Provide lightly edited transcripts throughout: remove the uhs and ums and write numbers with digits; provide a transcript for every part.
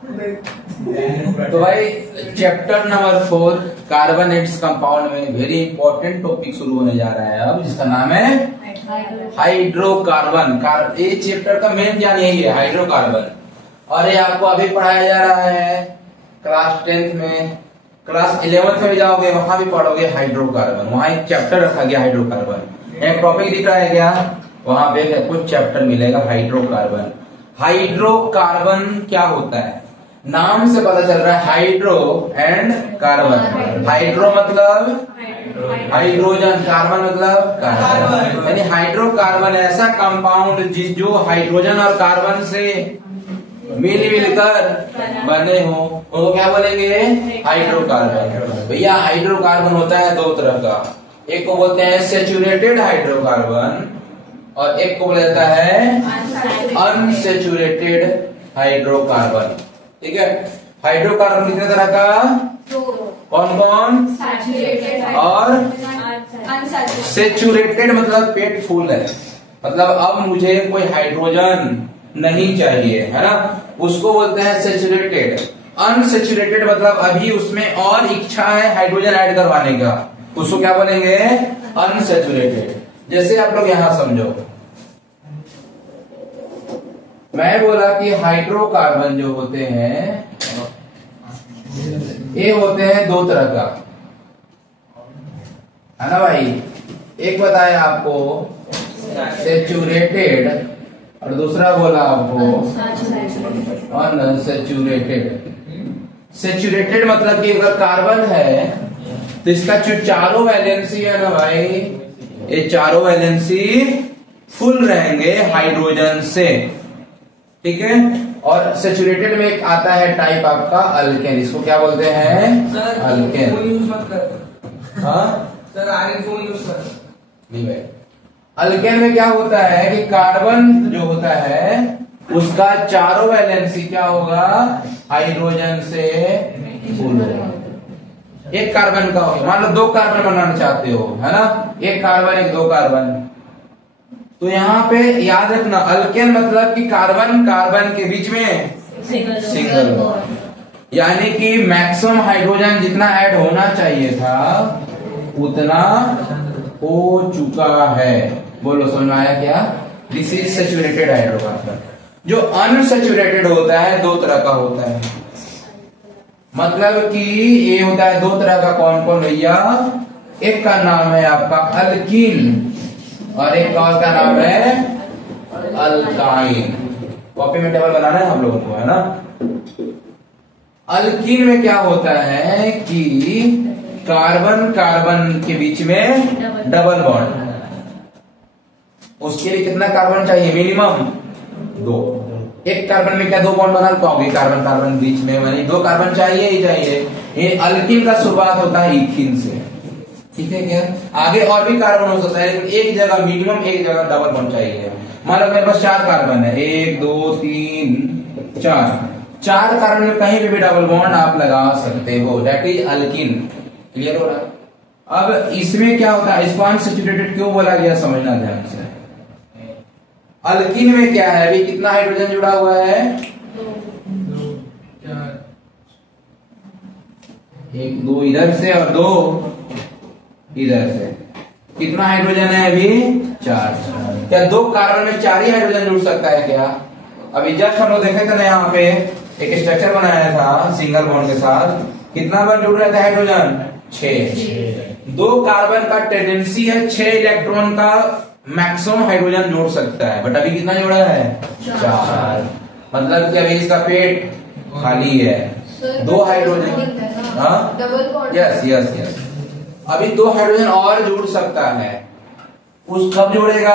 तो भाई chapter number 4 carbon एट्स compound में वेरी इंपॉर्टेंट टॉपिक शुरू होने जा रहा है अब, जिसका नाम है हाइड्रोकार्बन। ये चैप्टर का मेन ज्ञान यही है, हाइड्रोकार्बन। और ये आपको अभी पढ़ाया जा रहा है क्लास 10th में, क्लास 11th में भी जाओगे वहां भी पढ़ोगे हाइड्रोकार्बन। वहां एक चैप्टर रखा गया हाइड्रोकार्बन, एक टॉपिक दिख रहा है क्या, वहां पे कुछ चैप्टर मिलेगा हाइड्रोकार्बन। हाइड्रोकार्बन क्या होता है, नाम से पता चल रहा है हाइड्रो एंड कार्बन। हाइड्रो मतलब हाइड्रोजन, कार्बन मतलब कार्बन। यानी हाइड्रोकार्बन ऐसा कंपाउंड जो हाइड्रोजन और कार्बन से मिलकर बने हो, उनको क्या बोलेंगे, हाइड्रोकार्बन। भैया हाइड्रोकार्बन होता है दो तरह का, एक को बोलते हैं सैचुरेटेड हाइड्रोकार्बन और एक को बोला जाता है अनसैचुरेटेड हाइड्रोकार्बन। ठीक है, हाइड्रोकार्बन कितने तरह का, कौन कौन, और सैचुरेटेड मतलब पेट फुल है, मतलब अब मुझे कोई हाइड्रोजन नहीं चाहिए, है ना, उसको बोलते हैं सैचुरेटेड। अनसैचुरेटेड मतलब अभी उसमें और इच्छा है हाइड्रोजन ऐड करवाने का, उसको क्या बोलेंगे, अनसैचुरेटेड। जैसे आप लोग यहां समझो, मैं बोला कि हाइड्रोकार्बन जो होते हैं ये होते हैं दो तरह का, है ना भाई। एक बताया आपको सैचुरेटेड और दूसरा बोला आपको अनसैचुरेटेड। सैचुरेटेड मतलब कि अगर कार्बन है तो इसका जो चारों वैलेंसी है ना भाई, ये चारों वैलेंसी फुल रहेंगे हाइड्रोजन से, ठीक है। और सैचुरेटेड में एक आता है टाइप आपका अल्केन, इसको क्या बोलते हैं, अल्केन। हाँ सर आगे फोन यूज कर नहीं भाई, अल्केन में क्या होता है कि कार्बन जो होता है उसका चारों वैलेंसी क्या होगा, हाइड्रोजन से फुल होगा। एक कार्बन का होगा, मान लो दो कार्बन बनाना चाहते हो, है ना, एक कार्बन एक दो कार्बन, तो यहाँ पे याद रखना अल्केन मतलब कि कार्बन कार्बन के बीच में सिंगल बॉन्ड, यानी कि मैक्सिमम हाइड्रोजन जितना ऐड होना चाहिए था उतना हो चुका है। बोलो समझ में आया क्या, दिस इज सैचुरेटेड हाइड्रोकार्बन। जो अनसैचुरेटेड होता है दो तरह का होता है, मतलब कि ये होता है दो तरह का, कौन कौन भैया, एक का नाम है आपका अल्कीन और एक और का नाम है अल्काइन। कॉपी में टेबल बनाना है हम लोगों को, है ना। अल्कीन में क्या होता है कि कार्बन कार्बन के बीच में डबल बॉन्ड, उसके लिए कितना कार्बन चाहिए, मिनिमम दो। एक कार्बन में क्या दो बॉन्ड बना पाओगे, कार्बन कार्बन बीच में, यानी दो कार्बन चाहिए ही चाहिए। ये अल्कीन का शुरुआत होता है इथीन से, ठीक है क्या, आगे और भी कार्बन हो सकता है लेकिन एक जगह मिनिमम एक जगह डबल बॉन्ड चाहिए। मान लो मेरे पास चार कार्बन है, 1 2 3 4, चार कार्बन में कहीं भी डबल बॉन्ड आप लगा सकते हो, दैट इज अल्कीन। क्लियर हो रहा। अब इसमें क्या होता है, इसको अनसैचुरेटेड क्यों बोला गया, समझना ध्यान से। अल्कीन में क्या है, अभी कितना हाइड्रोजन जुड़ा हुआ है, एक दो इधर से और दो इधर से, कितना हाइड्रोजन है अभी, 4। क्या दो कार्बन में 4 ही हाइड्रोजन जुड़ सकता है क्या। अभी जस्ट हम लोग देखे थे ना, यहाँ पे एक स्ट्रक्चर बनाया था सिंगल बॉन्ड के साथ, कितना बार जुड़ रहे थे हाइड्रोजन, 6। दो कार्बन का टेंडेंसी है 6 इलेक्ट्रॉन का मैक्सिमम हाइड्रोजन जोड़ सकता है, बट अभी कितना जोड़ा है, 4। मतलब कि अभी इसका पेट खाली है, दो हाइड्रोजन, हाँ यस यस यस, अभी 2 हाइड्रोजन और जुड़ सकता है। उस कब जोड़ेगा,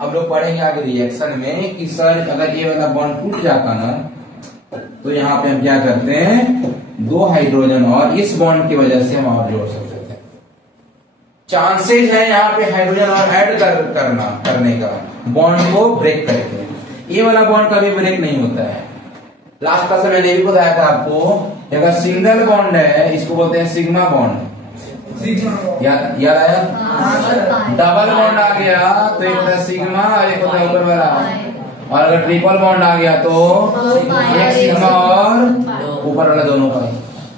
अब लोग पढ़ेंगे आगे रिएक्शन में कि सर अगर ये वाला बॉन्ड टूट जाता ना तो यहाँ पे हम क्या करते हैं, 2 हाइड्रोजन और इस बॉन्ड की वजह से हम और जोड़ सकते थे। चांसेस है यहाँ पे हाइड्रोजन और ऐड करने का बॉन्ड को ब्रेक करके। ये वाला बॉन्ड कभी ब्रेक नहीं होता है। लास्ट क्लास में मैंने भी बताया था आपको, अगर सिंगल बॉन्ड है इसको बोलते हैं सिग्मा बॉन्ड, याद आया। डबल बॉन्ड आ गया तो एक होता है सिग्मा और एक होता है ऊपर वाला और अगर ट्रिपल बॉन्ड आ गया तो एक सिग्मा और ऊपर वाला दोनों का।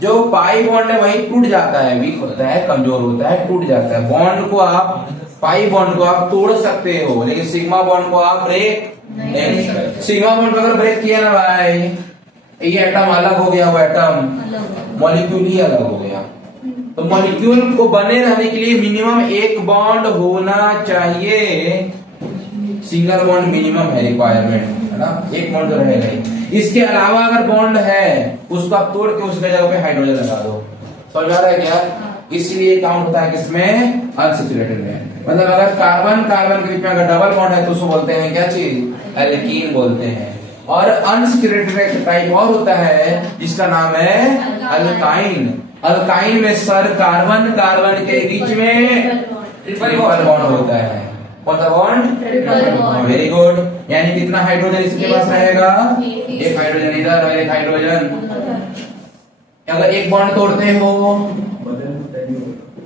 जो पाई बॉन्ड है वही टूट जाता है, वीक होता है, कमजोर होता है, टूट जाता है। बॉन्ड को आप, पाई बॉन्ड को आप तोड़ सकते हो, लेकिन सिग्मा बॉन्ड को आप ब्रेक नहीं। सिग्मा बॉन्ड को अगर ब्रेक किया ना भाई, ये एटम अलग हो गया, वो एटम मॉलिक्यूल ही अलग हो गया। तो मॉलिक्यूल को बने रहने के लिए मिनिमम एक बॉन्ड होना चाहिए। सिंगल बॉन्ड मिनिमम है रिक्वायरमेंट, है ना, एक बॉन्ड तो रहेगा ही। इसके अलावा अगर बॉन्ड है उसको आप तोड़ के उसके जगह पे हाइड्रोजन लगा दो। समझ आ रहा है क्या? इसलिए काउंट होता है किसमें? अनसैचुरेटेड में। मतलब अगर कार्बन कार्बन के बीच में अगर डबल बॉन्ड है तो उसको बोलते हैं क्या चीज? एल्कीन बोलते हैं। और अनसैचुरेटेड टाइप और होता है जिसका नाम है अल्काइन। अल्काइन में सर कार्बन कार्बन के बीच में ट्रिपल बॉन्ड होता है। कौन सा बॉन्ड? Very good. यानी कितना हाइड्रोजन इसके पास रहेगा? एक हाइड्रोजन इधर और एक हाइड्रोजन। अगर एक बॉन्ड तोड़ते हो,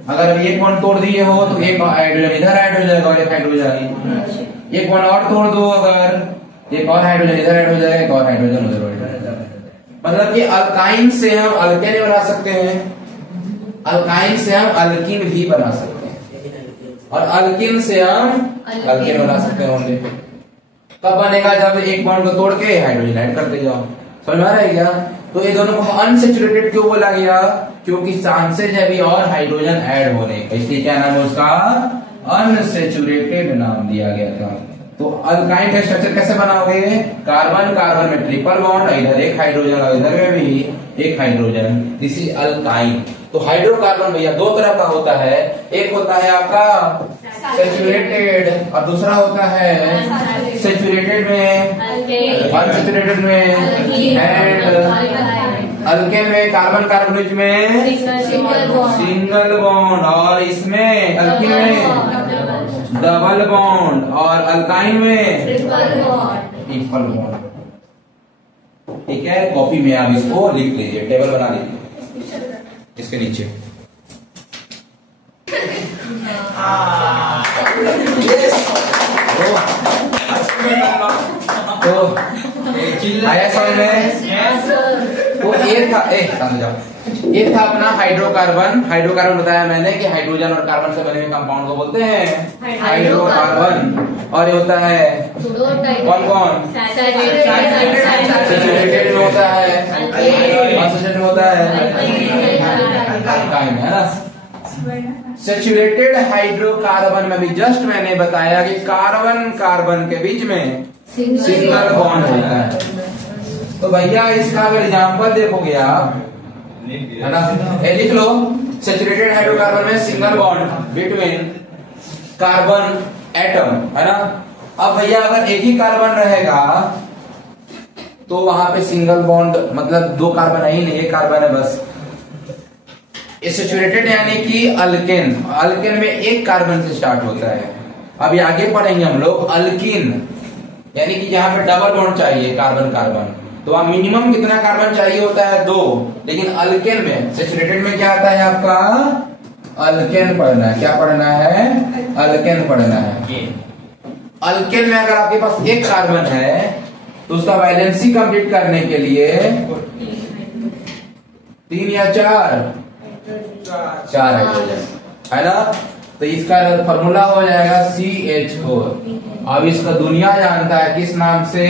अगर एक बॉन्ड तोड़ दिए हो तो एक हाइड्रोजन इधर ऐड हो जाएगा और एक हाइड्रोजन। एक बॉन्ड और तोड़ दो, अगर एक और हाइड्रोजन इधर ऐड हो जाएगा, एक और हाइड्रोजन उधर हो जाएगा। मतलब कि अल्काइन से हम अल्केन बना सकते हैं, अल्काइन से हम अल्कीन भी बना सकते हैं, और अल्कीन से हम अल्केन बना सकते हैं ओनली। कब बनेगा? जब एक बॉन्ड को तोड़ के हाइड्रोजन ऐड करते जाओ। समझ में आ रहा है क्या? तो ये दोनों को अनसैचुरेटेड क्यों बोला गया? क्योंकि चांसेज है अभी और हाइड्रोजन ऐड होने का, इसलिए क्या नाम है उसका? अनसैचुरेटेड नाम दिया गया था। तो अल्काइन का स्ट्रक्चर कैसे बनाओगे? कार्बन कार्बन में ट्रिपल बॉन्ड, इधर एक हाइड्रोजन और इधर में भी एक हाइड्रोजन, दिस इज अल्काइन। तो हाइड्रोकार्बन भैया दो तरह का होता है, एक होता है आपका सैचुरेटेड और दूसरा होता है सैचुरेटेड में, अनसैचुरेटेड में। एंड अल्केन में कार्बन कार्बन में सिंगल बॉन्ड, और इसमें अल्कीन में डबल बॉन्ड, और अल्काइन में ट्रिपल बॉन्ड। ठीक है, कॉपी में आप इसको लिख लीजिए, टेबल बना लीजिए इसके नीचे। तो आया समझ में? तो ये था, ये था अपना हाइड्रोकार्बन। हाइड्रोकार्बन बताया मैंने कि हाइड्रोजन और कार्बन से बने हुए कंपाउंड को बोलते हैं हाइड्रोकार्बन। और ये होता है कौन कौन? सैचुरेटेड में होता है, अनसैचुरेटेड में होता है अल्काइन, है ना। सैचुरेटेड हाइड्रोकार्बन में भी जस्ट मैंने बताया कि कार्बन कार्बन के बीच में सिंगल बॉन्ड होता है। तो भैया इसका अगर एग्जांपल देखोगे आप, है ना, ये लिख लो, सैचुरेटेड हाइड्रोकार्बन में single bond between carbon atom, है ना। अब भैया अगर एक ही कार्बन रहेगा तो वहां पे सिंगल बॉन्ड, मतलब दो कार्बन है ही नहीं, एक कार्बन है बस। सैचुरेटेड यानी कि अल्केन, अल्केन में एक कार्बन से स्टार्ट होता है। अभी आगे पढ़ेंगे हम लोग अल्कीन, यानी कि जहां पे डबल बॉन्ड चाहिए कार्बन कार्बन, तो वहां मिनिमम कितना कार्बन चाहिए होता है? दो। लेकिन अल्केन में, सैचुरेटेड में क्या आता है आपका? अल्केन पढ़ना है। क्या पढ़ना है? अल्केन पढ़ना है। अल्केन में अगर आपके पास एक कार्बन है तो उसका वैलेंसी कंप्लीट करने के लिए 3 या 4 हाइड्रोजन, है ना। तो इसका फॉर्मूला हो जाएगा CH4। अब इसका दुनिया जानता है किस नाम से?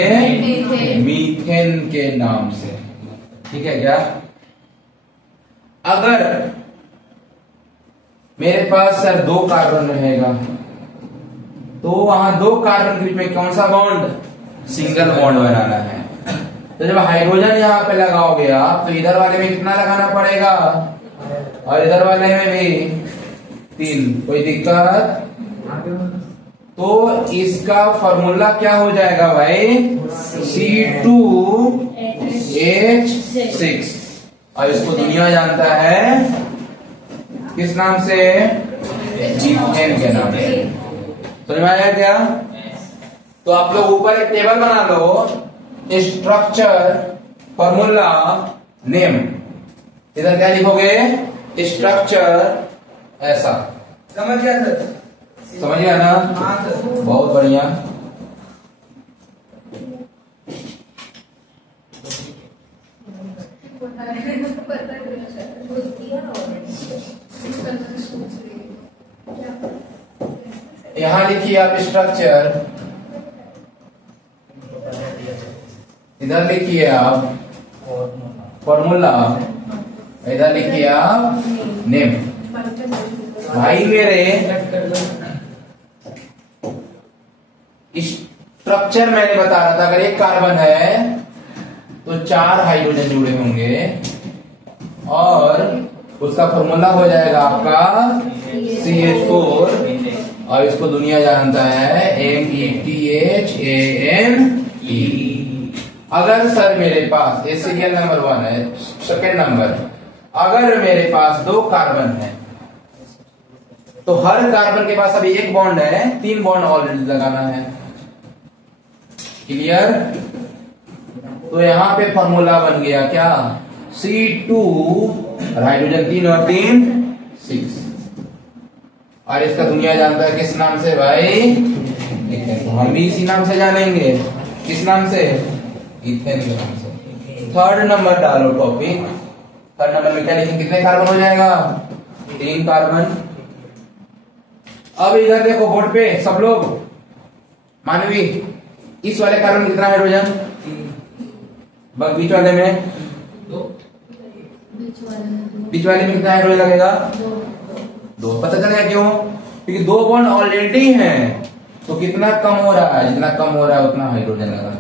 मीथेन के नाम से। ठीक है क्या? अगर मेरे पास सर 2 कार्बन रहेगा तो वहां 2 कार्बन के बीच में कौन सा बॉन्ड? सिंगल बॉन्ड बनाना है। तो जब हाइड्रोजन यहाँ पे लगाओगे आप तो इधर वाले में कितना लगाना पड़ेगा और इधर वाले में भी 3। कोई दिक्कत? तो इसका फॉर्मूला क्या हो जाएगा भाई? C2H6। और इसको दुनिया जानता है किस नाम से? मीथेन के नाम से। समझ में आया क्या? तो आप लोग ऊपर एक टेबल बना लो, स्ट्रक्चर, फॉर्मूला, नेम। इधर क्या लिखोगे? स्ट्रक्चर ऐसा। समझ गया सर? समझ गया ना? हाँ सर। बहुत बढ़िया। यहां लिखिए आप स्ट्रक्चर, इधर लिखिए आप फॉर्मूला, इधर लिखिए आप नेम। भाई मेरे स्ट्रक्चर मैंने बता रहा था, अगर एक कार्बन है तो 4 हाइड्रोजन जुड़े होंगे और उसका फॉर्मूला हो जाएगा आपका CH4 और इसको दुनिया जानता है METHANE। अगर सर मेरे पास ये सीरियल नंबर 1 है, सेकेंड नंबर, अगर मेरे पास 2 कार्बन है तो हर कार्बन के पास अभी एक बॉन्ड है, 3 बॉन्ड ऑलरेडी लगाना है। क्लियर? तो यहां पे फॉर्मूला बन गया क्या, C2 हाइड्रोजन 3 और 3 6, और इसका दुनिया जानता है किस नाम से भाई, तो हम भी इसी नाम से जानेंगे। किस नाम से, इथेन के नाम से। थर्ड नंबर डालो टॉपिक, थर्ड नंबर में क्या लिखें, कितने कार्बन हो जाएगा, 3 कार्बन। अब इधर देखो बोर्ड पे सब लोग, मानवी इस वाले कार्बन कितना हाइड्रोजन, बीच वाले में, बीच वाले में कितना हाइड्रोजन लगेगा, 2। पता चलेगा क्यों, क्योंकि 2 बॉन्ड ऑलरेडी हैं तो कितना कम हो रहा है, जितना कम हो रहा है उतना हाइड्रोजन लगा।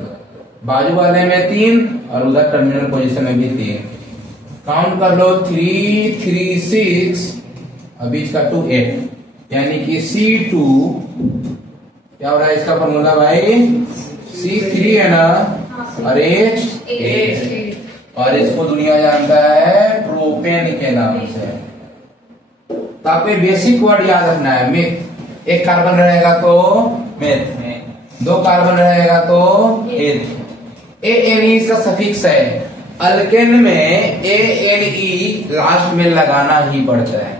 बाजू वाले में 3 और उधर टर्मिनल पोजीशन में भी 3। काउंट कर लो, 3 3 6 और बीच का 2 8, यानी कि C2 क्या हो रहा है, इसका फॉर्मूला भाई C3 है ना, और H 8, और इसको दुनिया जानता है प्रोपेन के नाम से। तो आपको बेसिक वर्ड याद रखना है, मिथ, एक कार्बन रहेगा तो मेथ, 2 कार्बन रहेगा तो एथ। ANE इसका सफिक्स है, अल्केन में ANE लास्ट में लगाना ही पड़ता है।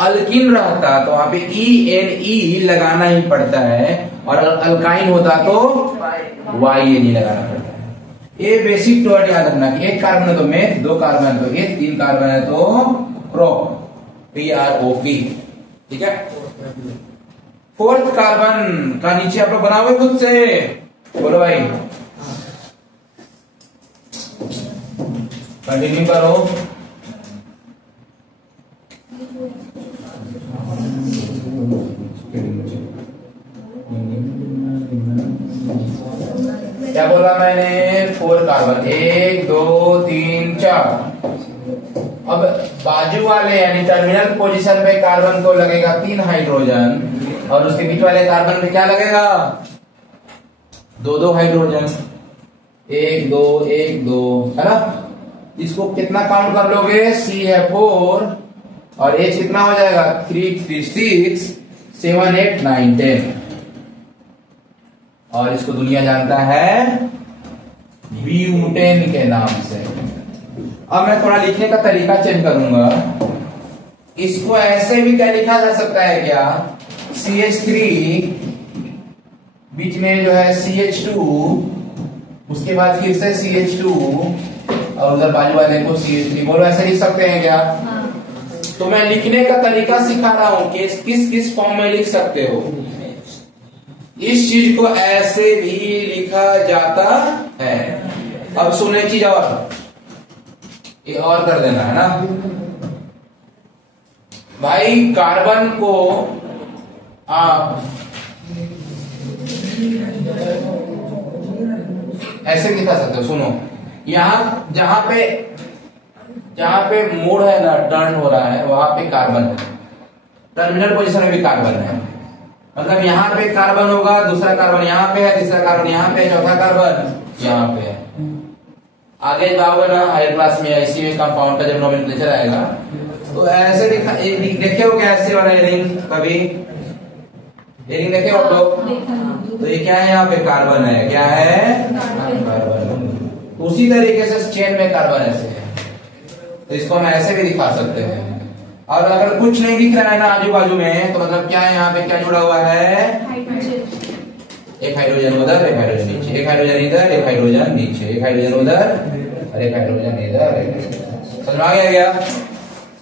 अल्किन रहता तो वहां पे ENE लगाना ही पड़ता है, और अल्काइन होता तो YNE लगाना पड़ता है। ये बेसिक वर्ड याद रखना कि एक कार्बन है तो मेथ, 2 कार्बन है तो एथ, 3 कार्बन है तो प्रोप, PROP। ठीक है, 4th कार्बन का नीचे आप लोग बनाओगे खुद से, बोलो भाई, कंटिन्यू करो। क्या बोला मैंने, 4 कार्बन, 1 2 3 4। अब बाजू वाले यानी टर्मिनल पोजीशन पे कार्बन को लगेगा 3 हाइड्रोजन, और उसके बीच वाले कार्बन पे क्या लगेगा, 2 हाइड्रोजन, 1 2 1 2, है ना। इसको कितना काउंट कर लोगे, CH4 और H कितना हो जाएगा, 3 3 6 7 8 9 10, और इसको दुनिया जानता है ब्यूटेन के नाम से। अब मैं थोड़ा लिखने का तरीका चेंज करूंगा, इसको ऐसे भी क्या लिखा जा सकता है क्या, CH3 बीच में जो है CH2, उसके बाद फिर से CH2 और उधर बाजू वाले को CH3, बोलो ऐसे लिख सकते हैं क्या? तो मैं लिखने का तरीका सिखा रहा हूं कि किस किस फॉर्म में लिख सकते हो। इस चीज को ऐसे भी लिखा जाता है। अब सुने चीज और, ये और कर देना है ना भाई। कार्बन को आप ऐसे दिखा सकते हो, सुनो, यहां जहां पे मोड़ है ना, टर्न हो रहा है, वहां पे कार्बन है, टर्मिनल पोजीशन में भी कार्बन है। मतलब यहाँ पे कार्बन होगा, दूसरा कार्बन यहाँ पे है, तीसरा कार्बन यहाँ पे है, चौथा कार्बन यहाँ पे है। आगे जाओगे ना हायर क्लास में, इसी में कंपाउंड का जब नोमेनक्लेचर आएगा तो ऐसे देखे हो क्या, ऐसे वाला रिंग, कभी रिंग देखे हो लोग? तो ये क्या है, यहाँ पे कार्बन है, क्या है, कार्बन। उसी तरीके से चेन में कार्बन ऐसे है, तो इसको हम ऐसे भी दिखा सकते हैं। और अगर कुछ नहीं दिख रहा है ना आजू बाजू में, तो मतलब क्या है, यहाँ पे क्या जुड़ा हुआ है, एक हाइड्रोजन उधर, एक हाइड्रोजन नीचे, एक हाइड्रोजन इधर, एक हाइड्रोजन नीचे, एक हाइड्रोजन उधर, अरे हाइड्रोजन इधर, समझ में आ गया?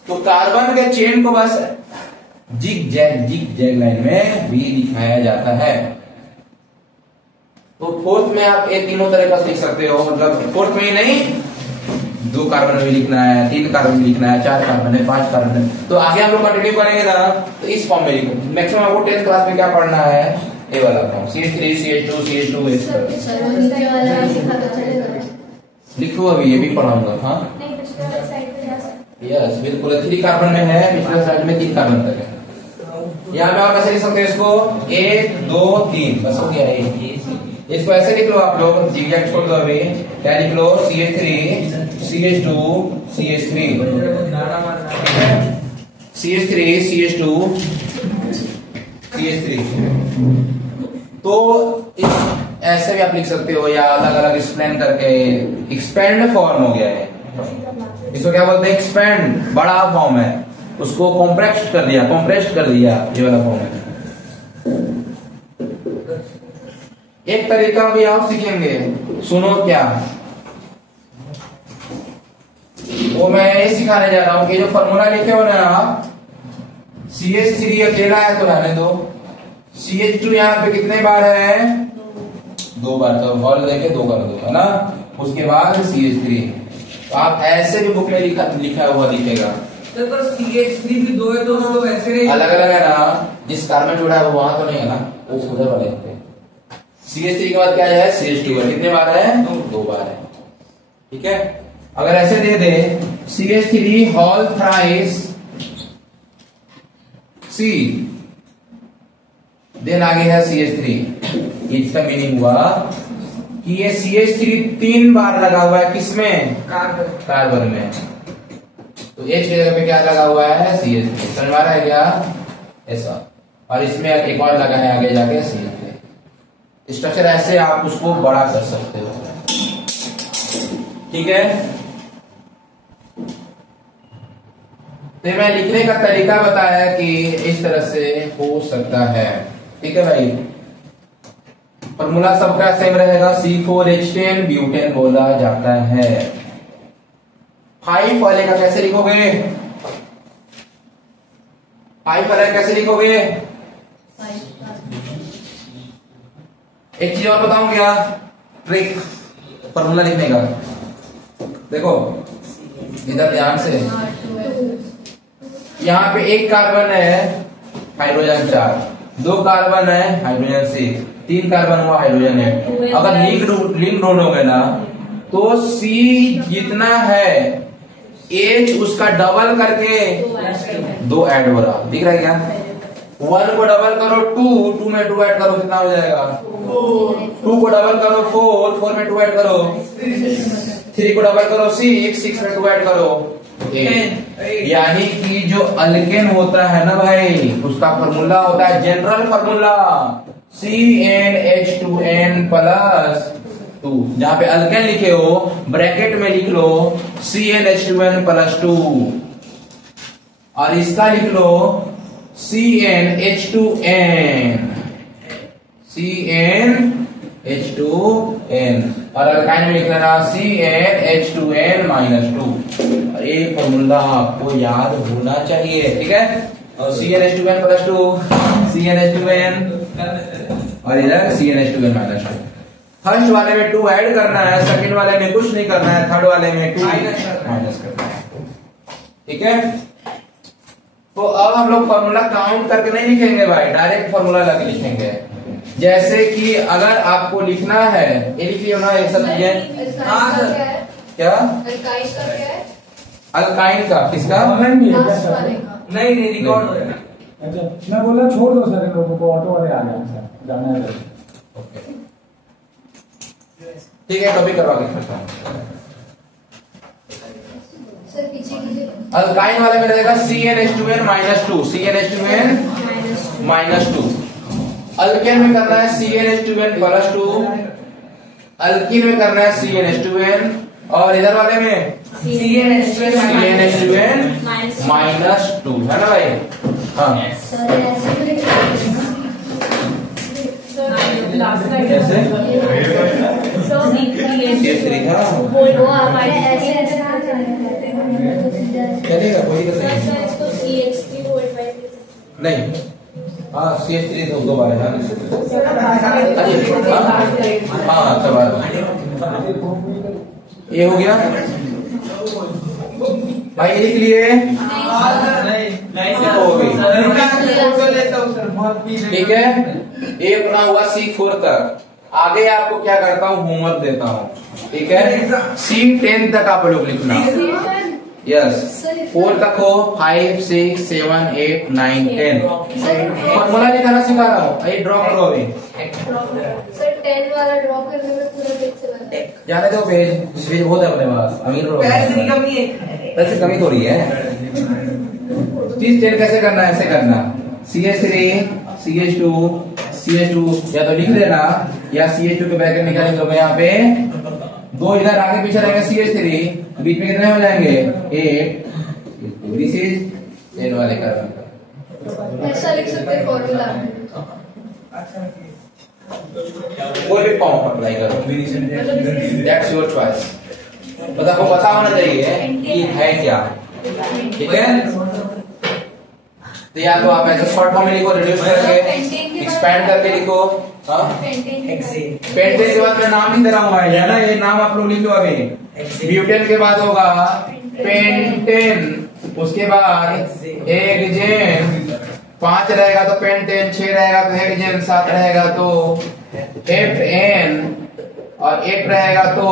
तो कार्बन के चेन को बस जिग जैग लाइन में भी दिखाया जाता है। तो फोर्थ में आप ये तीनों तरह का लिख सकते हो, मतलब फोर्थ में ही नहीं, 2 कार्बन भी लिखना है, 3 कार्बन भी लिखना है, 4 कार्बन है, 5 कार्बन है। तो आगे हम लोग कंटिन्यू करेंगे ना, तो इस फॉर्म में लिखो। मैक्सिमम आपको 10th क्लास में क्या पढ़ना है, ये वाला फॉर्म, CH3 CH2 CH2 लिखो, अभी ये भी पढ़ाऊंगा। हाँ यस बिल्कुल, 3 कार्बन में है, पिछले स्लाइड में 3 कार्बन तक है। यहाँ पे और कैसे लिख सकते हैं इसको, 1 2 3, बस हो गया है। इसको ऐसे लिख लो आप लोग, जिगजैग छोड़ दो अभी, क्या लिख लो, CH3 CH2 CH3 CH3 CH2 CH3। तो ऐसे भी आप लिख सकते हो, या अलग अलग एक्सप्लेन करके, एक्सपेंड फॉर्म हो गया है, इसको क्या बोलते हैं, एक्सपेंड, बड़ा फॉर्म है, उसको कॉम्प्रेस्ड कर दिया, ये वाला फॉर्म है। एक तरीका भी आप सीखेंगे, सुनो क्या, वो मैं ये सिखाने जा रहा हूं कि जो फॉर्मूला लिखे हो ना आप, CH3 अकेला है तो रहने दो, CH2 यहाँ पे कितने बार है, 2 बार, तो हॉल लेके 2 कर दो, है ना। उसके बाद CH3, तो आप ऐसे भी बुक में लिखा हुआ दिखेगा। तो CH3 भी 2 है तो उसको वैसे अलग अलग है ना, जिस कार्बन जुड़ा है वो वहां तो नहीं है ना, वो उधर वाले पे। CH3 के बाद क्या है, CH2 है, कितने बार है, 2 बार है, ठीक है। अगर ऐसे दे दे CH3 whole thrice C, then आगे है CH3, इसका मीनिंग हुआ कि ये CH3 3 बार लगा हुआ है, किसमें, कार्बन में। तो H की जगह पे क्या लगा हुआ है, CH3, समझ आ रहा है क्या, ऐसा। और इसमें एक और लगा है आगे जाके CH3। स्ट्रक्चर ऐसे आप उसको बड़ा कर सकते हो, ठीक है। तो मैं लिखने का तरीका बताया कि इस तरह से हो सकता है, ठीक है भाई। फॉर्मूला सबका सेम रहेगा, C4H10 ब्यूटेन बोला जाता है। 5 वाले का कैसे लिखोगे, 5 वाले कैसे लिखोगे, एक चीज और बताऊं क्या, ट्रिक फॉर्मूला लिखने का, देखो इधर ध्यान से, यहाँ पे 1 कार्बन है, हाइड्रोजन 4, 2 कार्बन है, हाइड्रोजन 6, 3 कार्बन हुआ, हाइड्रोजन 8। अगर लिंक ढूंढोगे ना, तो C जितना है H उसका डबल करके 2 ऐड हो रहा, दिख रहा है क्या, 1 को डबल करो 2 में 2 ऐड करो, कितना हो जाएगा, 2 को डबल करो 4 में 2 ऐड करो 3 को डबल करो 6 में 2 ऐड करो 8। यानी कि जो अल्केन होता है ना भाई, उसका फॉर्मूला होता है जनरल फॉर्मूला CnH2n प्लस 2। जहां पे अल्केन लिखे हो ब्रैकेट में लिख लो CnH2n प्लस 2, और इसका लिख लो CnH2n, और अल्काइन में लिख लेना CnH2n माइनस 2। और ये फॉर्मूला आपको याद होना चाहिए, ठीक है। और CnH2n प्लस 2, CnH2n, और इधर CnH2n माइनस 2। फर्स्ट वाले में 2 ऐड करना है, सेकंड वाले में कुछ नहीं करना है, थर्ड वाले में 2 माइनस करना है, ठीक है। तो अब हम लोग फॉर्मूला काउंट करके नहीं लिखेंगे भाई, डायरेक्ट फॉर्मूला लगे लिखेंगे। जैसे कि अगर आपको लिखना है, ये लिखिए ना, ये सब चीजें क्या, अल्काइन का, किसका, नहीं रिकॉर्ड हो रहा है। अच्छा मैं बोला छोड़ दो सर, लोगों को ऑटो वाले आ गए सर, जाना है। ओके ठीक है, कभी करवा के अल्काइन वाले में रहेगा CnH2n minus 2, CnH2n minus 2। Alkane में करना है CnH2n प्लस 2, अल्कीन में करना है CnH2n, और इधर वाले में CnH2n माइनस 2, है ना भाई। हाँ CH3 था वो हमारे ऐसे चलेगा, कोई दिक्कत नहीं। इसको CH3 नहीं, हाँ CH3 तो दो बार है। हाँ सब ये हो गया भाई, ये लिख लिए। ठीक है, ये अपना हुआ C4 तक। आगे आपको क्या करता हूँ, होमवर्क देता हूँ। ठीक है, C10 तक आप लोग लिखना। यस, 4 तक हो, 5, 6, 7, 8, 9, 10। फॉर्मूला लिखाना सिखा रहा हूँ। ये ड्रॉ करो अभी। सर 10 वाला ड्रॉ करने में पूरा पेज से बनता है। जाने दो, पेज बहुत है अपने पास। अमीर लोग पैसे कमी थोड़ी है। चीज 10 कैसे करना है, ऐसे करना। CH3 CH2 CH2 या तो लिख देना, या CH2 के ब्रैकेट निकाल दोगे। यहाँ पे दो इधर आगे पीछे रहेंगे, CH3 बीच में कितने हो जाएंगे, 8। दिस इज 10 वाले का। ऐसा लिख सकते हैं फॉर्मूला। कोई भी फॉर्म अप्लाई करो, दैट्स योर चॉइस। बस आपको पता होना चाहिए कि है क्या। ठीक है, तो या तो आप ऐसे शॉर्ट फॉर्म में लिखो, रिड्यूस करके, एक्सपैंड करके लिखो। पेंटेन के बाद मैं नाम नहीं दे रहा हूँ, है ना, ये नाम आप लोग लिख लो अभी। ब्यूटेन के बाद होगा पेंटेन, उसके बाद हेक्सेन, 5 रहेगा तो पेंटेन, 6 रहेगा तो हेक्सेन, 7 रहेगा तो हेप्टेन, और 8 रहेगा तो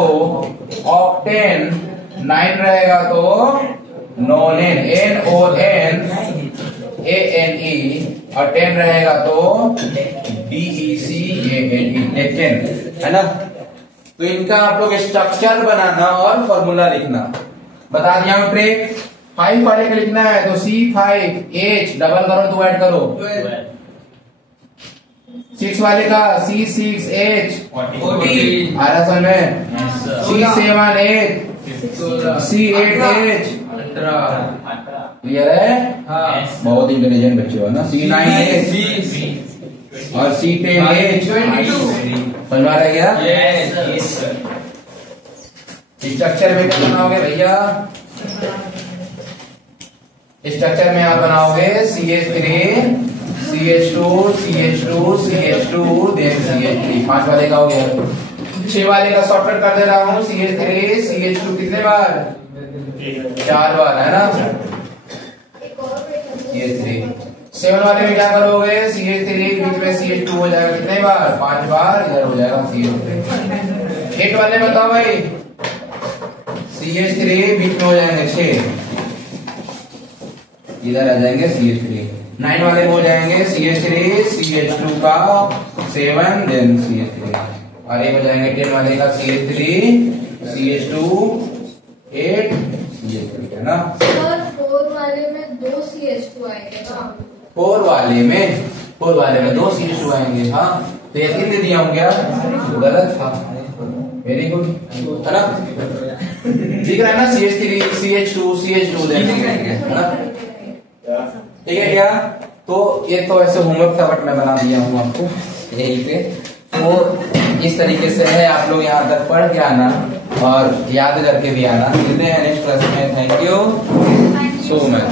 ऑक्टेन, 9 रहेगा तो नोनेन, NONANE, और 10 रहेगा तो DECANE, है ना। तो इनका आप लोग स्ट्रक्चर बनाना और फॉर्मूला लिखना। बता दिया हूं ट्रिक। 5 वाले का लिखना है तो C5H, डबल करो तो ऐड करो। 6 वाले का C6H, आ रहा समझ में। C7H, C8H, क्लियर है। बहुत इंटेलिजेंट बच्चे हो ना। C9H और C10H, समझ में आ रहा है क्या। स्ट्रक्चर में क्या बनाओगे भैया, स्ट्रक्चर में आप बनाओगे CH3 CH2 CH2 CH2 then CH3। 5 वाले का हो गया। 6 वाले का शॉर्टकट कर दे रहा हूँ, CH3 CH2 कितने बार, 4 बार, है ना। CH3 7 वाले में क्या करोगे, CH3 बीच में CH2 हो जाएगा कितने बार, 5 बार, इधर हो जाएगा CH3। 8 वाले बताओ भाई, CH3 बीच में हो जाएंगे 6, इधर आ जाएंगे CH3। 9 वाले हो जाएंगे CH3 CH2 का 7 देन CH3, और ये हो जाएंगे 10 वाले का CH3 CH2 8 CH3, है ना। 4 वाले में 2 CH2 आएंगे ना। 4 वाले में 2 CH2 आएंगे। हाँ, तो ये 3 दे दिया हूँ क्या, गलत था। वेरी गुड, है ना। ठीक है ना, CH3 CH2 CH2 then CH3, है ना। ठीक है क्या। तो ये तो ऐसे होमवर्क था, बट मैं बना दिया हूँ आपको यहीं पे। तो इस तरीके से है, आप लोग यहाँ तक पढ़ के आना और याद करके भी आना। मिलते हैं नेक्स्ट क्लास में। Thank you so much.